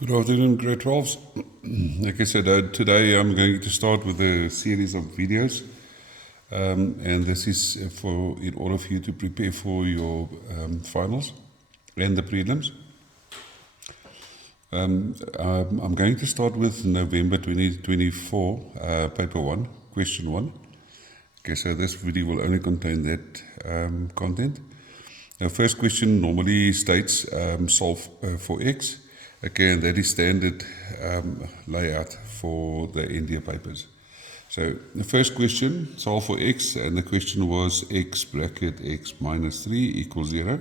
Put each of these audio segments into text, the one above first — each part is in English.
Good afternoon, grade 12s. Like I said, today I'm going to start with a series of videos, and this is for in order for you to prepare for your finals and the prelims. I'm going to start with November 2024, paper 1, question 1. Okay, so this video will only contain that content. The first question normally states solve for x. Okay, and that is standard layout for the NDA papers. So the first question, solve for x, and the question was x bracket x minus 3 equals 0.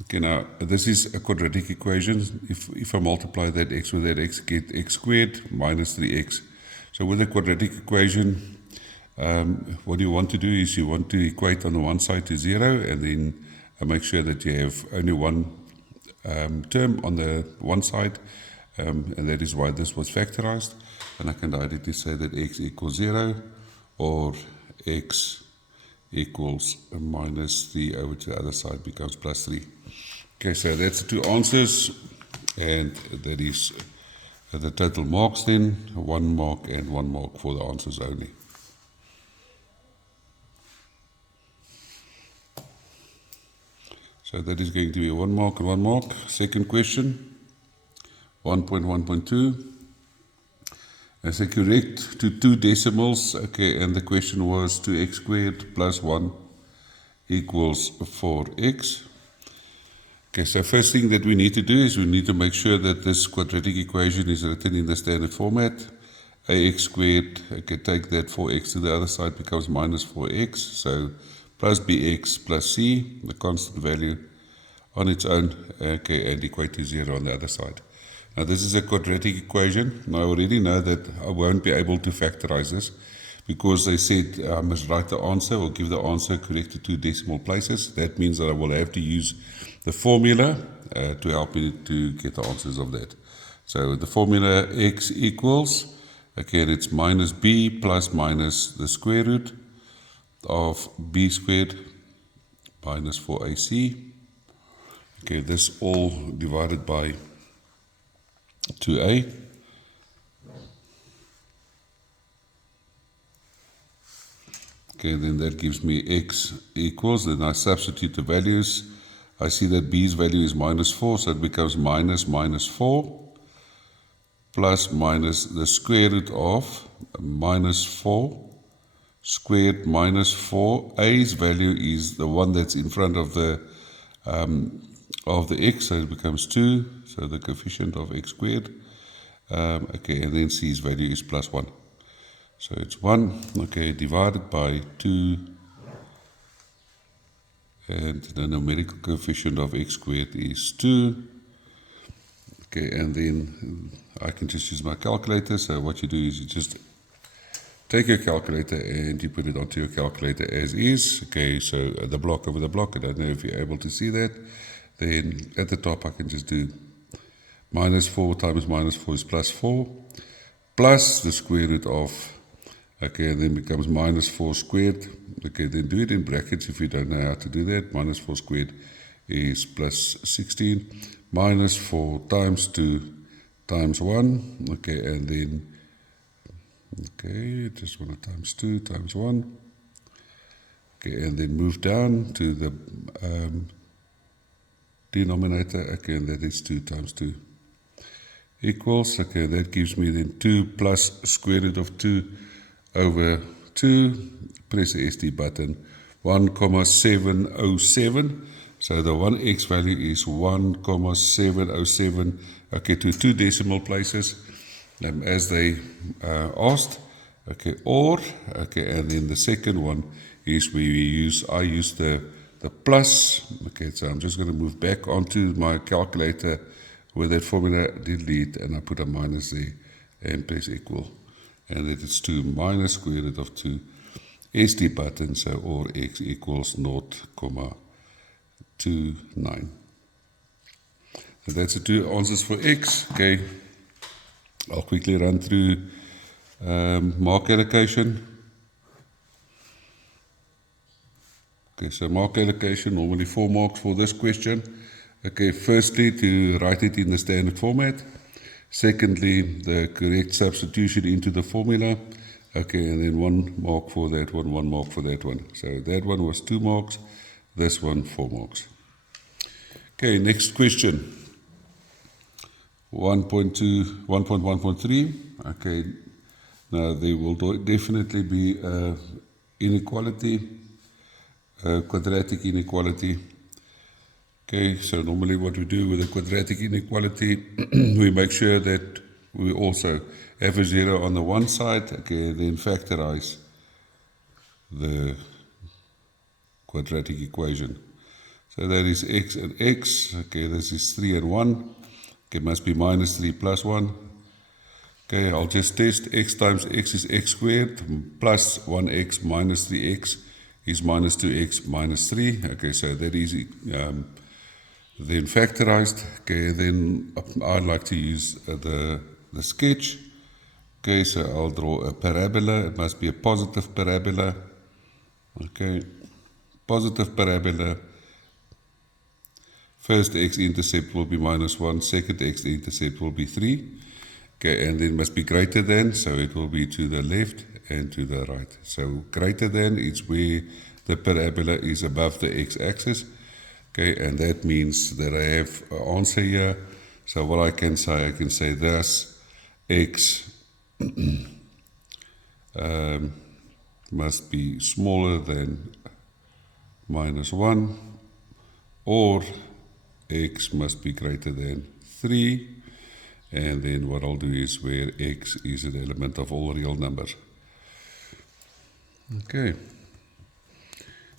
Okay, now this is a quadratic equation. If I multiply that x with that x, get x squared minus 3x. So with a quadratic equation, what you want to do is you want to equate on the one side to 0, and then make sure that you have only one term on the one side, and that is why this was factorized. And I can directly say that x equals 0 or x equals minus 3 over to the other side becomes plus 3. Okay, so that's the two answers, and that is the total marks then, 1 mark and 1 mark for the answers only. So that is going to be 1 mark and 1 mark. Second question, 1.1.2. Is it correct to 2 decimals? Okay, and the question was 2x squared plus 1 equals 4x. Okay, so first thing that we need to do is we need to make sure that this quadratic equation is written in the standard format. Ax squared, okay, take that 4x to the other side becomes minus 4x. So plus bx plus c, the constant value on its own, okay, and equate to 0 on the other side. Now this is a quadratic equation. Now I already know that I won't be able to factorize this because they said I must write the answer or give the answer correct to 2 decimal places. That means that I will have to use the formula to help me to get the answers of that. So the formula x equals, okay, it's minus b plus minus the square root of b squared minus 4ac. Okay, this all divided by 2a. Okay, then that gives me x equals, then I substitute the values. I see that b's value is minus 4, so it becomes minus minus 4 plus minus the square root of minus 4 squared minus 4. A's value is the one that's in front of the x, so it becomes 2, so the coefficient of x squared. Okay, and then c's value is plus 1. So it's 1, okay, divided by 2, and the numerical coefficient of x squared is 2. Okay, and then I can just use my calculator. So what you do is you just take your calculator and you put it onto your calculator as is. Okay, so the block over the block, I don't know if you're able to see that. Then at the top I can just do minus 4 times minus 4 is plus 4, plus the square root of, okay, and then becomes minus 4 squared. Okay, then do it in brackets if you don't know how to do that. Minus 4 squared is plus 16, minus 4 times 2 times 1, okay, and then, okay, just want to times 2 times 1, okay, and then move down to the denominator, okay, and that is 2 times 2 equals, okay, that gives me then 2 plus square root of 2 over 2, press the SD button, 1,707, so the 1x value is 1,707, okay, to 2 decimal places, as they asked, okay, or, okay, and then the second one is I use the plus, okay, so I'm just going to move back onto my calculator with that formula, delete, and I put a minus there, and press equal, and that is 2 minus square root of 2, SD button, so or x equals 0,29. So that's the 2 answers for x. Okay, I'll quickly run through mark allocation. Okay, so mark allocation, normally 4 marks for this question. Okay, firstly, to write it in the standard format. Secondly, the correct substitution into the formula. Okay, and then 1 mark for that one, 1 mark for that one. So that one was 2 marks, this one 4 marks. Okay, next question. 1.2, 1.1.3. Okay, now there will definitely be inequality, quadratic inequality. Okay, so normally what we do with a quadratic inequality, we make sure that we also have a 0 on the one side, okay, then factorize the quadratic equation. So that is x and x, okay, this is 3 and 1, okay, must be minus 3 plus 1. Okay, I'll just test. X times x is x squared, plus 1x minus 3x is minus 2x minus 3. Okay, so that is then factorized. Okay, then I like to use the sketch. Okay, so I'll draw a parabola. It must be a positive parabola. Okay, positive parabola. First x-intercept will be minus 1, second x-intercept will be 3. Okay, and then must be greater than, so it will be to the left and to the right. So greater than is where the parabola is above the x-axis. Okay, and that means that I have an answer here. So what I can say thus x must be smaller than minus 1, or x must be greater than 3. And then what I'll do is where x is an element of all real numbers. Okay.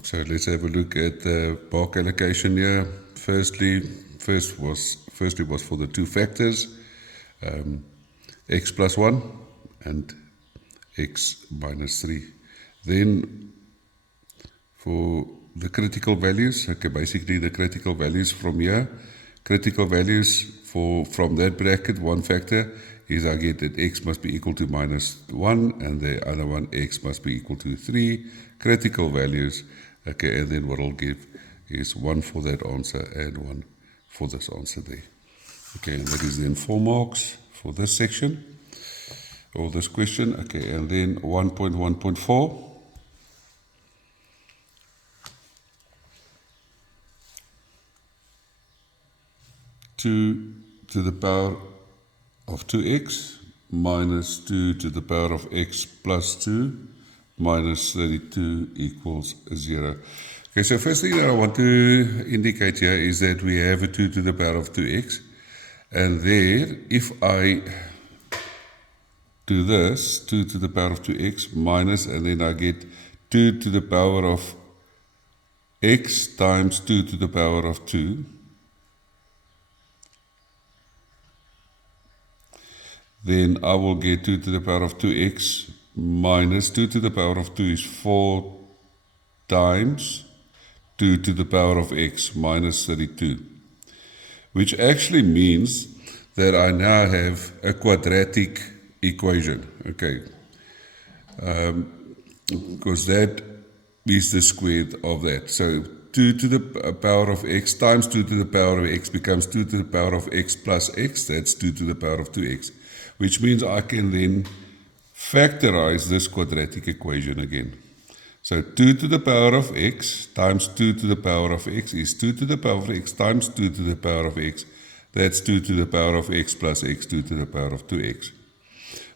So let's have a look at the mark allocation here. Firstly was for the two factors, x plus 1 and x minus 3. Then for the critical values, okay, basically the critical values from here, critical values from that bracket, one factor, is I get that x must be equal to minus 1, and the other one, x must be equal to 3. Critical values, okay, and then what I'll give is 1 for that answer and 1 for this answer there. Okay, and that is then 4 marks for this section, or this question. Okay, and then 1.1.4. 2 to the power of 2x minus 2 to the power of x plus 2 minus 32 equals 0. Okay, so first thing that I want to indicate here is that we have a 2 to the power of 2x. And there, if I do this, 2 to the power of 2x minus, and then I get 2 to the power of x times 2 to the power of 2. Then I will get 2 to the power of 2x minus 2 to the power of 2 is 4 times 2 to the power of x minus 32. Which actually means that I now have a quadratic equation, okay? Because that is the square of that. So 2 to the power of x times 2 to the power of x becomes 2 to the power of x plus x, that's 2 to the power of 2x. Which means I can then factorize this quadratic equation again. So 2 to the power of x times 2 to the power of x is 2 to the power of x times 2 to the power of x. That's 2 to the power of x plus x, 2 to the power of 2x.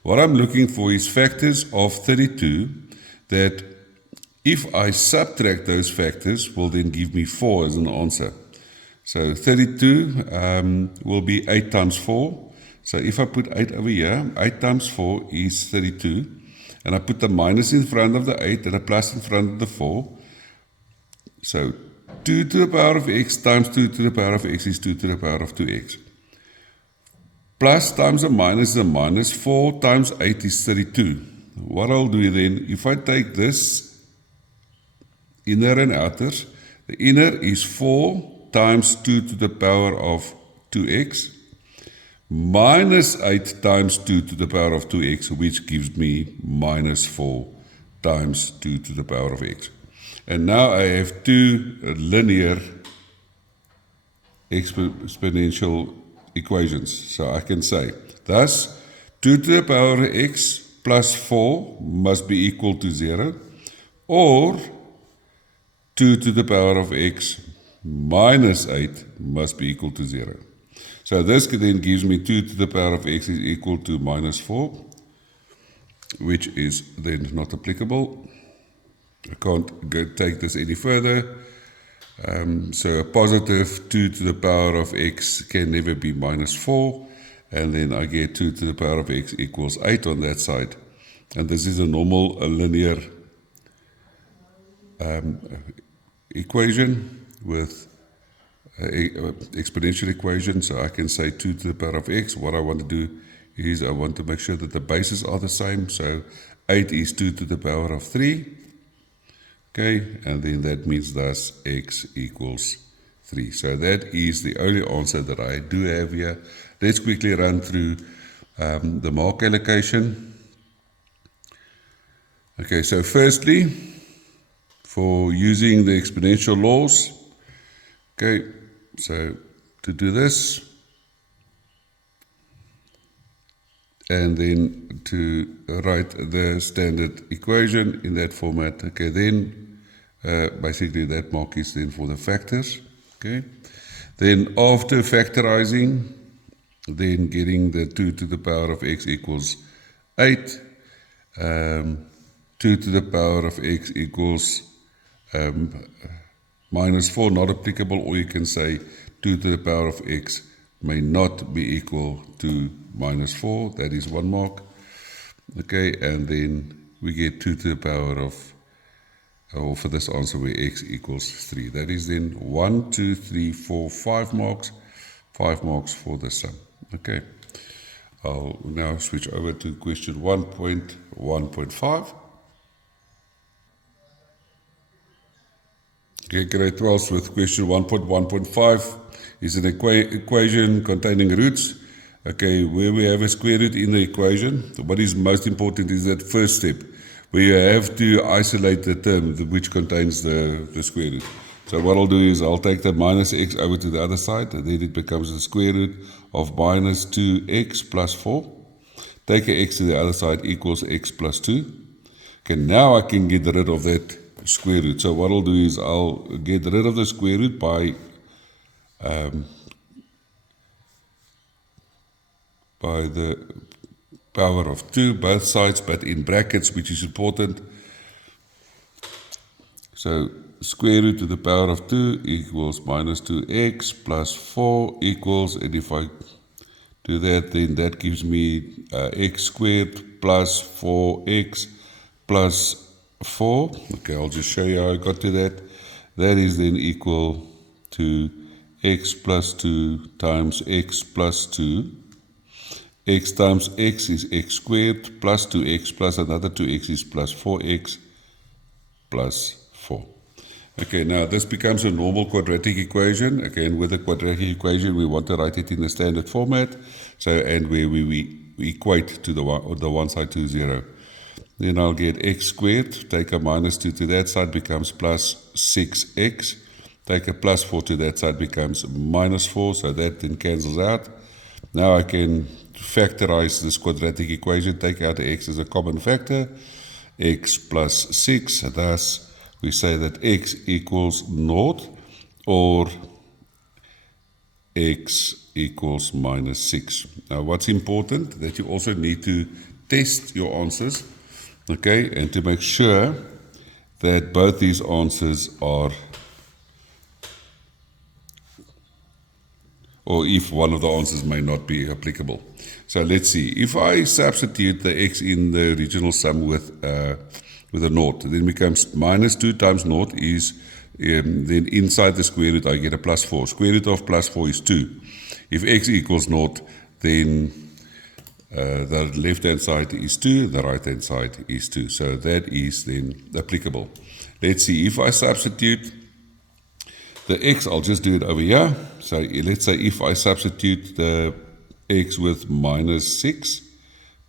What I'm looking for is factors of 32 that, if I subtract those factors, will then give me 4 as an answer. So 32 will be 8 times 4. So if I put 8 over here, 8 times 4 is 32. And I put the minus in front of the 8 and a plus in front of the 4. So 2 to the power of x times 2 to the power of x is 2 to the power of 2x. Plus times a minus, 4 times 8 is 32. What I'll do then, if I take this inner and outers, the inner is 4 times 2 to the power of 2x. Minus 8 times 2 to the power of 2x, which gives me minus 4 times 2 to the power of x. And now I have two linear exponential equations. So I can say Thus, 2 to the power of x plus 4 must be equal to 0, or 2 to the power of x minus 8 must be equal to 0. So this then gives me 2 to the power of x is equal to minus 4, which is then not applicable. I can't take this any further. So a positive 2 to the power of x can never be minus 4. And then I get 2 to the power of x equals 8 on that side. And this is a normal linear equation with exponential equation. So I can say 2 to the power of x. What I want to do is I want to make sure that the bases are the same. So 8 is 2 to the power of 3. Okay, and then that means thus x equals 3. So that is the only answer that I do have here. Let's quickly run through the mark allocation. Okay, so firstly, for using the exponential laws, okay, so to do this, and then to write the standard equation in that format, okay, then basically that mark is then for the factors, okay. Then after factorizing, then getting the 2 to the power of x equals 8, 2 to the power of x equals minus 4, not applicable, or you can say 2 to the power of x may not be equal to minus 4, that is one mark, okay, and then we get 2 to the power of, or for this answer where x equals 3, that is then 1, 2, 3, 4, 5 marks, 5 marks for the sum. Okay, I'll now switch over to question 1.1.5. Okay, grade 12 with question 1.1.5 is an equation containing roots. Okay, where we have a square root in the equation, what is most important is that first step, where you have to isolate the term which contains the square root. So what I'll do is I'll take the minus x over to the other side, and then it becomes the square root of minus 2x plus 4. Take a x to the other side equals x plus 2. Okay, now I can get rid of that square root. So what I'll do is I'll get rid of the square root by the power of 2, both sides, but in brackets, which is important. So square root to the power of 2 equals minus 2x plus 4 equals, and if I do that, then that gives me x squared plus 4x plus 4. Okay, I'll just show you how I got to that. That is then equal to x plus 2 times x plus 2. X times x is x squared plus 2x plus another 2x is plus 4x plus 4. Okay, now this becomes a normal quadratic equation. Again, with a quadratic equation, we want to write it in the standard format. So, and where we equate to the one side to 0. Then I'll get x squared, take a minus 2 to that side, becomes plus 6x. Take a plus 4 to that side, becomes minus 4, so that then cancels out. Now I can factorize this quadratic equation, take out the x as a common factor, x plus 6, thus we say that x equals 0 or x equals minus 6. Now what's important, that you also need to test your answers, okay, and to make sure that both these answers are, or if one of the answers may not be applicable. So let's see, if I substitute the x in the original sum with a 0, then it becomes minus 2 times 0 is, then inside the square root I get a plus 4. Square root of plus 4 is 2. If x equals 0, then the left hand side is 2, the right hand side is 2. So that is then applicable. Let's see, if I substitute the x, I'll just do it over here. So let's say if I substitute the x with minus 6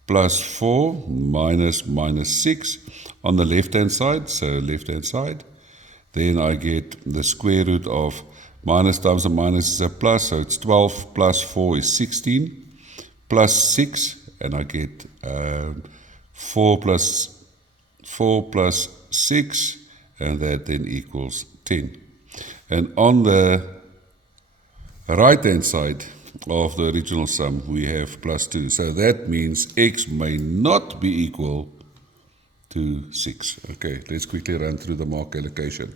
plus 4 minus 6 on the left hand side, so left hand side, then I get the square root of minus times a minus is a plus, so it's 12 plus 4 is 16 plus 6, and I get 4 plus 6, and that then equals 10. And on the right-hand side of the original sum, we have plus 2. So that means x may not be equal to 6. Okay, let's quickly run through the mark allocation.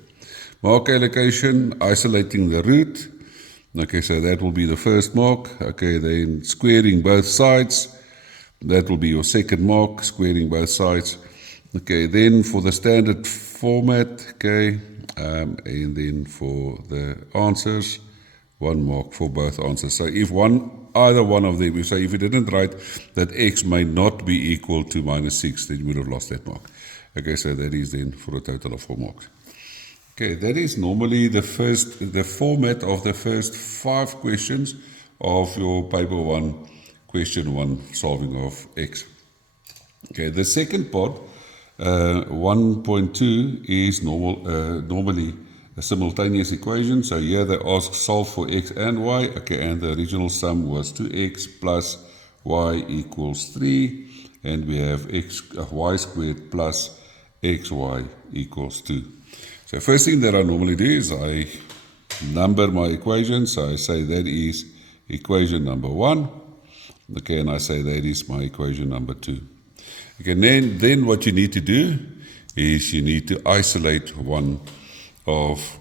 Mark allocation, isolating the root. Okay, so that will be the first mark. Okay, then squaring both sides. That will be your second mark, squaring both sides. Okay, then for the standard format, okay, and then for the answers, 1 mark for both answers. So if either one of them, if you didn't write that x may not be equal to minus 6, then you would have lost that mark. Okay, so that is then for a total of 4 marks. Okay, that is normally the format of the first 5 questions of your paper 1, question 1, solving of x. Okay, the second part, 1.2, is normally a simultaneous equation. So here they ask solve for x and y. Okay, and the original sum was 2x plus y equals 3, and we have y squared plus xy equals 2. So first thing that I normally do is I number my equations. So I say that is equation number 1. Okay, and I say that is my equation number 2. Okay, and then what you need to do is you need to isolate one of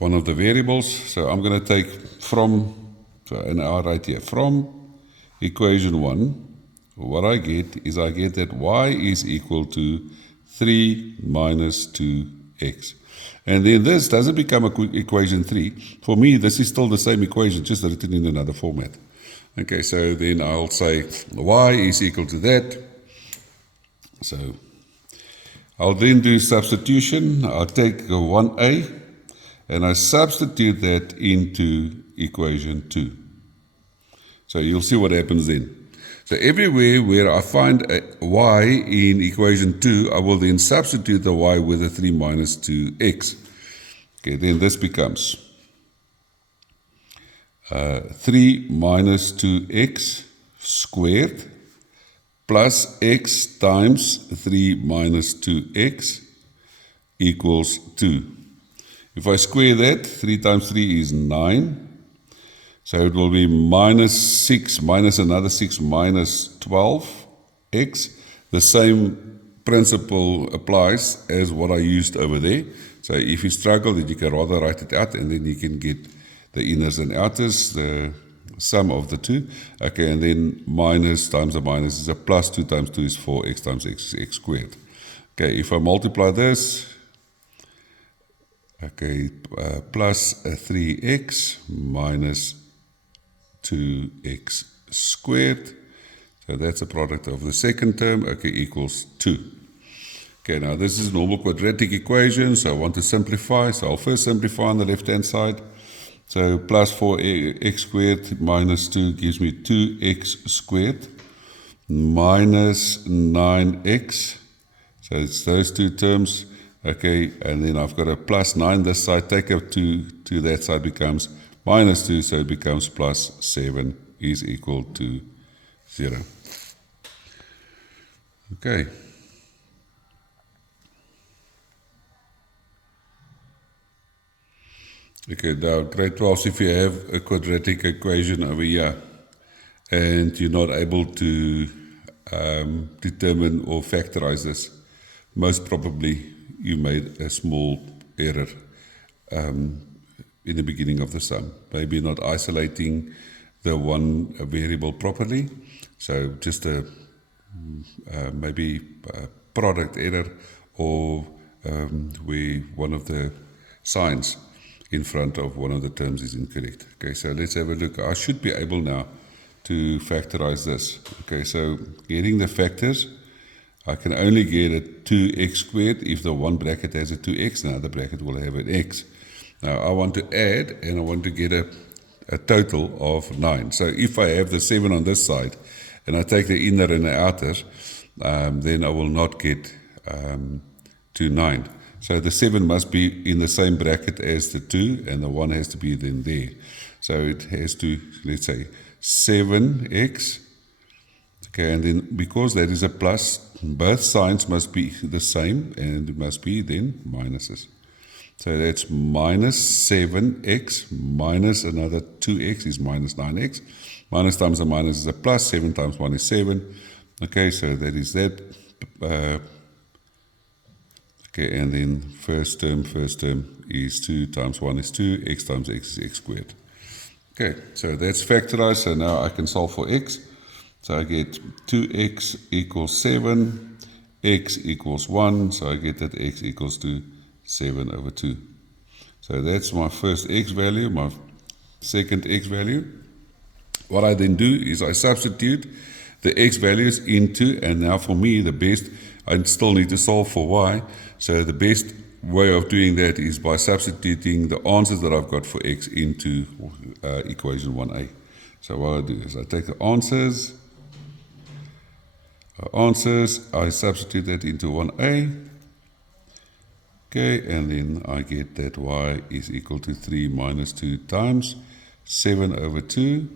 the variables. So I'm going to take and I'll write here, from equation 1, what I get that y is equal to 3 minus 2x. And then this doesn't become equation 3. For me, this is still the same equation, just written in another format. Okay, so then I'll say y is equal to that. So I'll then do substitution. I'll take 1a and I substitute that into equation 2. So you'll see what happens then. So everywhere where I find a y in equation 2, I will then substitute the y with a 3 minus 2x. Okay, then this becomes 3 minus 2x squared plus x times 3 minus 2x equals 2. If I square that, 3 times 3 is 9. So it will be minus 6 minus another 6 minus 12x. The same principle applies as what I used over there. So if you struggle, then you can rather write it out, and then you can get the inners and outers, the sum of the two. Okay, and then minus times a minus is a plus. 2 times 2 is 4, x times x is x squared. Okay, if I multiply this, okay, plus 3x minus 2x squared. So that's a product of the second term, okay, equals 2. Okay, now this is normal quadratic equation, so I want to simplify. So I'll first simplify on the left-hand side. So plus 4x squared minus 2 gives me 2x squared minus 9x. So it's those two terms. Okay, and then I've got a plus 9 this side. Take up 2 to that side becomes minus 2, so it becomes plus 7 is equal to 0. Okay. Okay, now grade 12, if you have a quadratic equation over here and you're not able to determine or factorize this, most probably you made a small error in the beginning of the sum. Maybe not isolating the one variable properly. So just maybe a product error, or where one of the signs in front of one of the terms is incorrect. Okay, so let's have a look. I should be able now to factorize this. Okay, so getting the factors, I can only get a 2x squared if the one bracket has a 2x, and the other bracket will have an x. Now I want to add, and I want to get a total of 9. So if I have the 7 on this side, and I take the inner and the outer, then I will not get to 9. So the 7 must be in the same bracket as the 2, and the 1 has to be then there. So it has to, let's say, 7x. Okay, and then because that is a plus, both signs must be the same, and it must be then minuses. So that's minus 7x minus another 2x is minus 9x. Minus times a minus is a plus. 7 times 1 is 7. Okay, so that is that. Okay, and then first term is 2 times 1 is 2. X times x is x squared. Okay, so that's factorized. So now I can solve for x. So I get 2x equals 7, x equals 1, so I get that x equals to 7 over 2. So that's my first x value, my second x value. What I then do is I substitute the x values into, and now for me the best, I still need to solve for y, so the best way of doing that is by substituting the answers that I've got for x into equation 1a. So what I do is I take the answers, I substitute that into 1a, okay, and then I get that y is equal to 3 minus 2 times 7 over 2.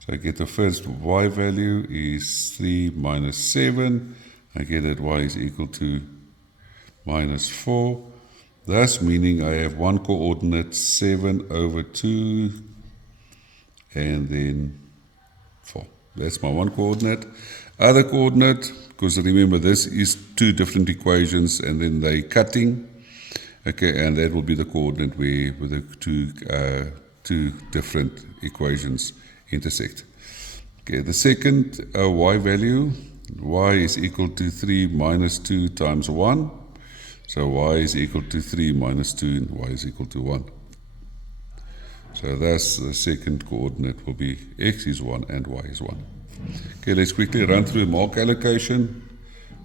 So I get the first y value is 3 minus 7. I get that y is equal to minus 4. Thus meaning I have one coordinate 7 over 2 and then 4. That's my one coordinate. Other coordinate, because remember this is two different equations and then they cutting. Okay, and that will be the coordinate where the two different equations intersect. Okay, the second y value, y is equal to 3 minus 2 times 1. So y is equal to 3 minus 2 and y is equal to 1. So thus the second coordinate will be x is 1 and y is 1. Okay, let's quickly run through mark allocation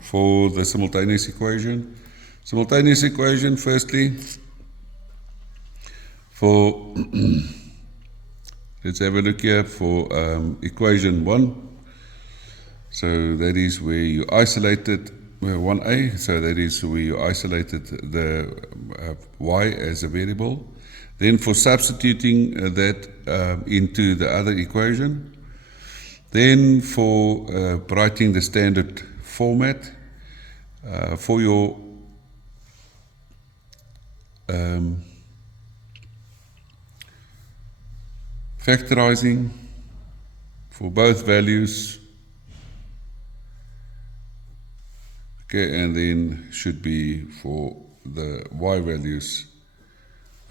for the simultaneous equation. Simultaneous equation, firstly, for, let's have a look here for equation 1. So that is where you isolated 1a, so that is where you isolated the y as a variable. Then for substituting that into the other equation. Then for writing the standard format for your factorizing for both values. Okay, and then should be for the y values.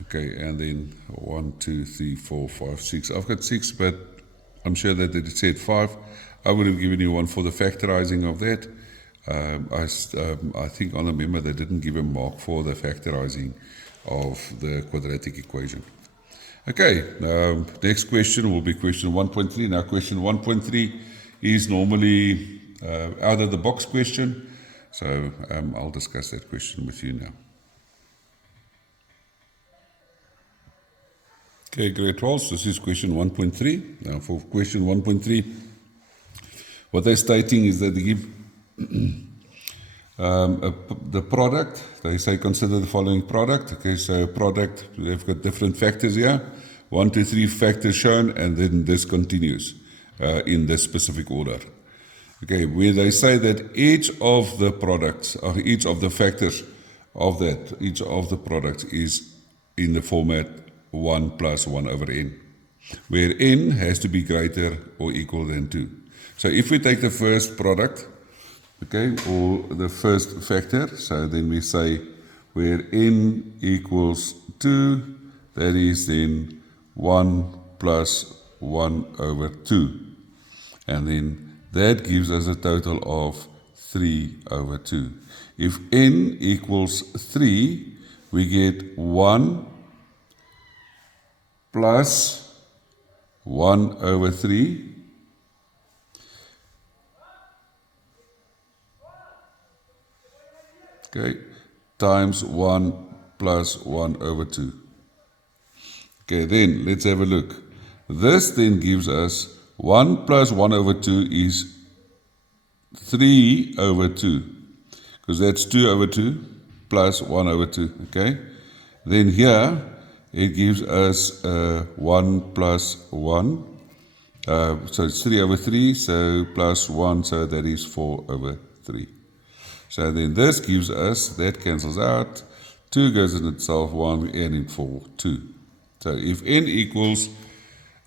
Okay, and then 1, 2, 3, 4, 5, 6. I've got 6, but I'm sure that it said 5. I would have given you one for the factorizing of that. I think on the memo they didn't give a mark for the factorizing of the quadratic equation. Okay, next question will be question 1.3. Now question 1.3 is normally out of the box question. So I'll discuss that question with you now. Okay, grade 12, so this is question 1.3. Now for question 1.3, what they're stating is that they give the product. They say consider the following product. Okay, so product, they've got different factors here. 1, 2, 3 factors shown, and then this continues in this specific order. Okay, where they say that each of the products, or each of the factors of that, each of the products is in the format 1 plus 1 over n, where n has to be greater or equal than 2. So if we take the first product, okay, or the first factor, so then we say where n equals 2, that is then 1 plus 1 over 2. And then that gives us a total of 3 over 2. If n equals 3, we get 1 plus 1 over 3 okay, times 1 plus 1 over 2. Okay, then let's have a look. This then gives us 1 plus 1 over 2 is 3 over 2, because that's 2 over 2 plus 1 over 2, okay? Then here, it gives us 1 plus 1 So it's 3 over 3, so plus 1, so that is 4 over 3. So then this gives us, that cancels out, 2 goes in itself, 1, and in 4, 2. So if n equals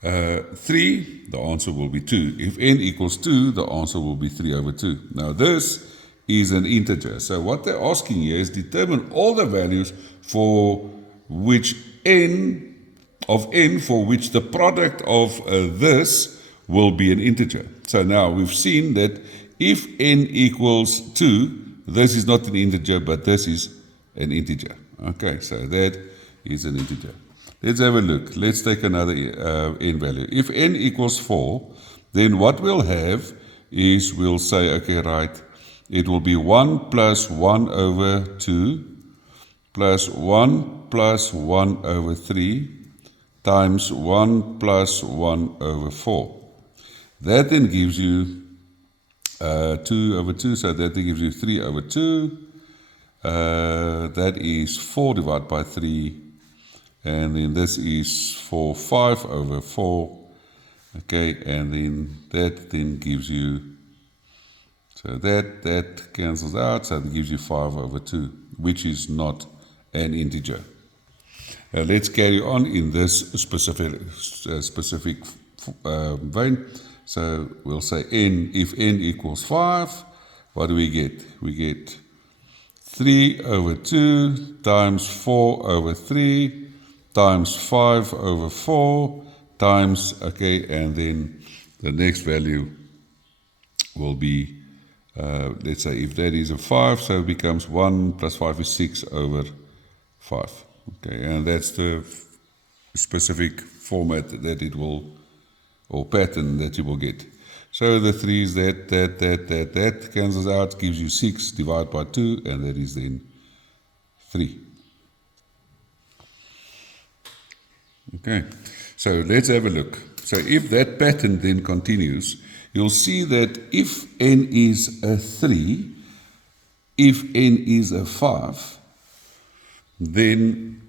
3, the answer will be 2. If n equals 2, the answer will be 3 over 2. Now this is an integer. So what they're asking here is determine all the values for which n for which the product of this will be an integer. So now we've seen that if n equals 2, this is not an integer, but this is an integer. Okay, so that is an integer. Let's have a look. Let's take another n value. If n equals 4, then what we'll have is we'll say, okay, right, it will be 1 plus 1 over 2 plus 1 plus 1 over 3 times 1 plus 1 over 4. That then gives you 2 over 2, so that gives you 3 over 2. That is 4 divided by 3. And then this is 5 over 4. Okay, and then that then gives you, so that cancels out, so that gives you 5 over 2, which is not an integer. Let's carry on in this specific vein. So we'll say n, if n equals 5, what do we get? We get 3 over 2 times 4 over 3 times 5 over 4 times, okay, and then the next value will be, let's say if that is a 5, so it becomes 1 plus 5 is 6 over 5. Okay, and that's the specific format that it will, or pattern that you will get. So the 3 is that cancels out, gives you 6 divided by 2, and that is then 3. Okay, so let's have a look. So if that pattern then continues, you'll see that if n is a 3, if n is a 5, then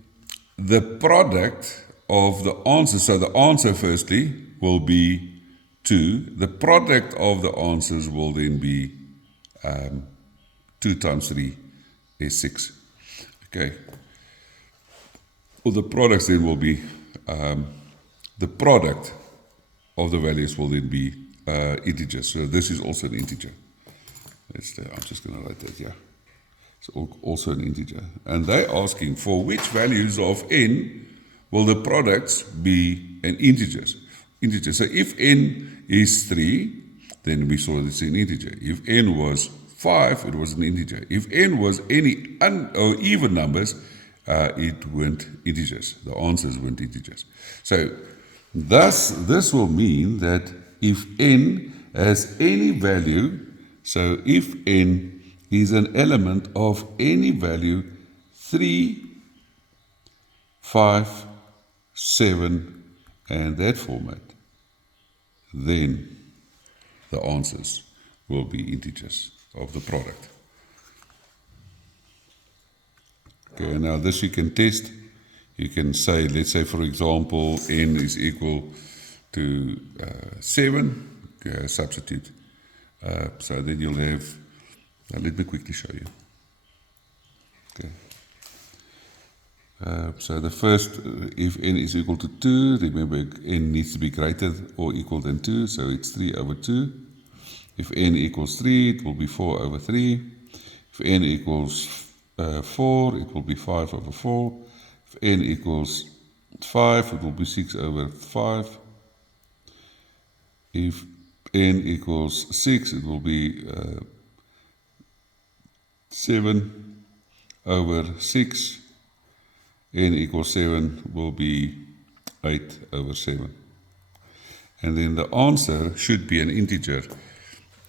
the product of the answers, so the answer firstly will be 2. The product of the answers will then be 2 times 3 is 6. Okay. Well, the products then will be, the product of the values will then be integers. So this is also an integer. I'm just going to write that here. It's also an integer. And they're asking for which values of n will the products be an integer. So if n is 3, then we saw it's an integer. If n was 5, it was an integer. If n was any or even numbers, it weren't integers. The answers weren't integers. So thus, this will mean that if n has any value, so if n is an element of any value 3, 5, 7, and that format, then the answers will be integers of the product. Okay, now this you can test. You can say, let's say for example, n is equal to 7, substitute. So then you'll have, let me quickly show you. Okay. So the first, if n is equal to 2, remember n needs to be greater or equal than 2, so it's 3 over 2. If n equals 3, it will be 4 over 3. If n equals 4, it will be 5 over 4. If n equals 5, it will be 6 over 5. If n equals 6, it will be 7 over 6. N equals 7 will be 8 over 7. And then the answer should be an integer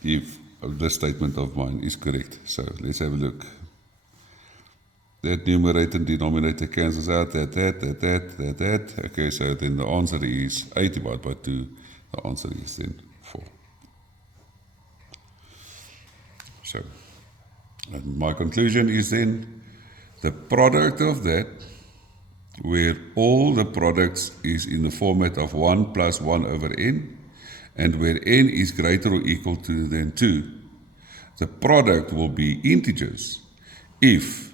if this statement of mine is correct. So let's have a look. That numerator and denominator cancels out, that. Okay, so then the answer is 8 divided by 2. The answer is then 4. So, and my conclusion is then the product of that, where all the products is in the format of 1 plus 1 over n, and where n is greater or equal to than 2, the product will be integers if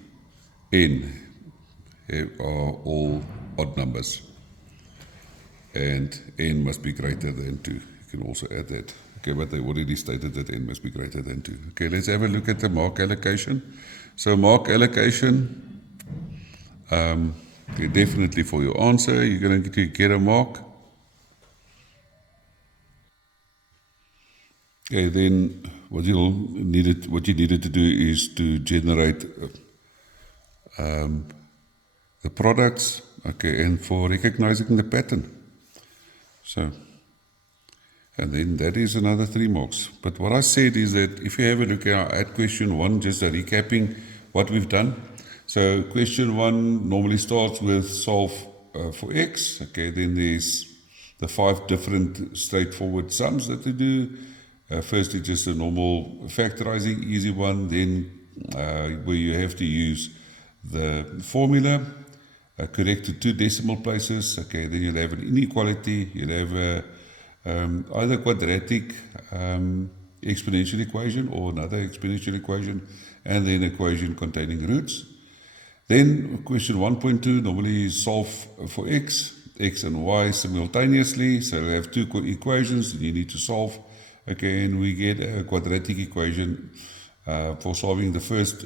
n are all odd numbers and n must be greater than 2. You can also add that. Okay, but they already stated that n must be greater than 2. Okay, let's have a look at the mark allocation. So mark allocation, okay, definitely for your answer, you're going to get a mark. Okay, then what you needed to do is to generate the products, okay, and for recognizing the pattern. So, and then that is another 3 marks. But what I said is that if you have a look at question 1, just recapping what we've done. So question 1 normally starts with solve for x. Okay, then there's the 5 different straightforward sums that we do. Firstly, just a normal factorizing, easy one. Then where you have to use the formula, correct to 2 decimal places. Okay, then you'll have an inequality. You'll have either quadratic exponential equation or another exponential equation, and then equation containing roots. Then question 1.2 normally solve for x and y simultaneously. So we have 2 equations and you need to solve. Okay, and we get a quadratic equation for solving the first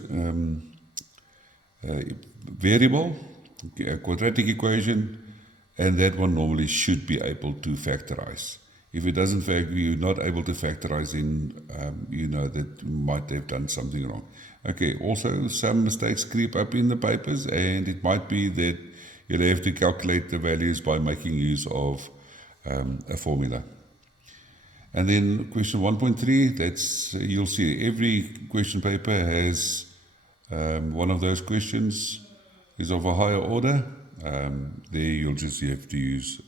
variable, a quadratic equation, and that one normally should be able to factorize. If it doesn't factor, you're not able to factorize, then you know that you might have done something wrong. Okay, also some mistakes creep up in the papers, and it might be that you'll have to calculate the values by making use of a formula. And then question 1.3, that's you'll see every question paper has one of those questions is of a higher order. There you'll just have to use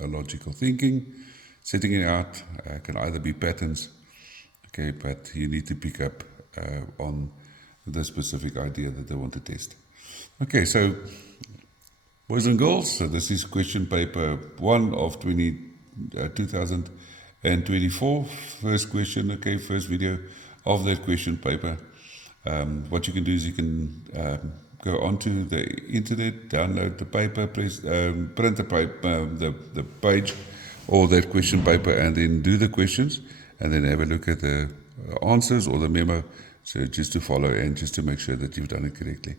a logical thinking. Setting it out can either be patterns, okay, but you need to pick up on the specific idea that they want to test. Okay, so boys and girls, so this is question paper 1 of 2024. First question, okay, first video of that question paper. What you can do is you can go onto the internet, download the paper, print the paper, the page or that question paper, and then do the questions, and then have a look at the answers or the memo. So just to follow and just to make sure that you've done it correctly.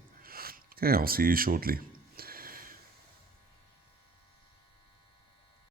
Okay, I'll see you shortly.